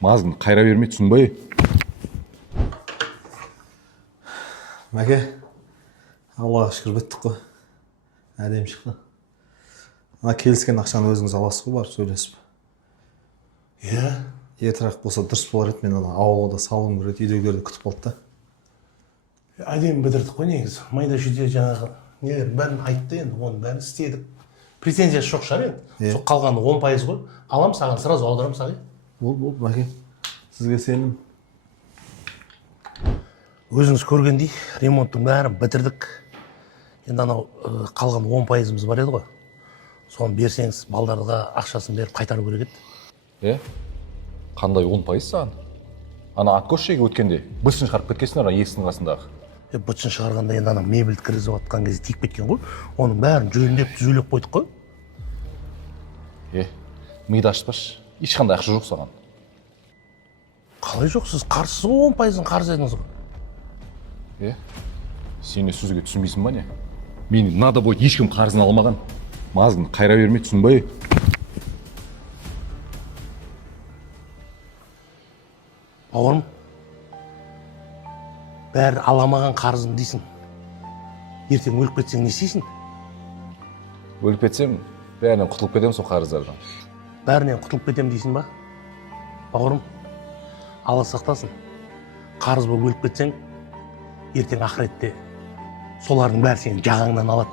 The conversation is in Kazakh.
Мазын қайра бермей түсінбай. Мәке, Аллаға шүкір біттік қой. Әдем шықты. Ана келіскен ақшаны өзіңіз аласыз ғой, барып сөйлесіп. Иә? Етірақ болса дұрыс болар еді, мен ана ауылға да салуым керек, үйдегілерді күтіп қалды да. Әдем бітірдік қой негізі. Майда шүйде жаңағы нелер бәрін айтты енді, оның бәрін істедік. Претензиясы жоқ шығар енді. Сол қалғаны 10% ғой. Алам саған, сразу аударам саған. Болды, Мәке. Сізге сенім. Өзіңіз көргендей, ремонттың бәрін бітірдік. Енді анау қалған 10%-ымыз бар еді ғой. Соны берсеңіз, балдарға ақшасын беріп қайтару керек еді. Қандай 10% саған? Ана Аккошеге өткенде бытшын шығарып кеткенсің ара есіктің қасындағы. Бытшын шығарғанда енді ана мебельді кіргізіп жатқан кезде тиіп кеткен ғой. Оның бәрін жөндеп, түзелеп қойдық қой. Миды ашпашы. Ешқандай ақша жоқ саған. Қалай жоқ, сіз қарсыз ғой 10%-ын қарыз едіңіз ғой. Сені сөзге түсінбейсің ба не? Мен надо будет ешкім қарызын алмаған. Мазын қайра бермей түсінбай. Бауырым, бәрі аламаған қарызым дейсің. Ертең өліп кетсең не істейсің? Өліп кетсем, бәрінен құтылып кетемін сол қарыздардан. Бәрінен құтылып кетем дейсің ба? Бауырым, Алла сақтасын. Қарыз болып өліп кетсең, ертең ақыретте солардың бәрі сенің жағаңнан алады.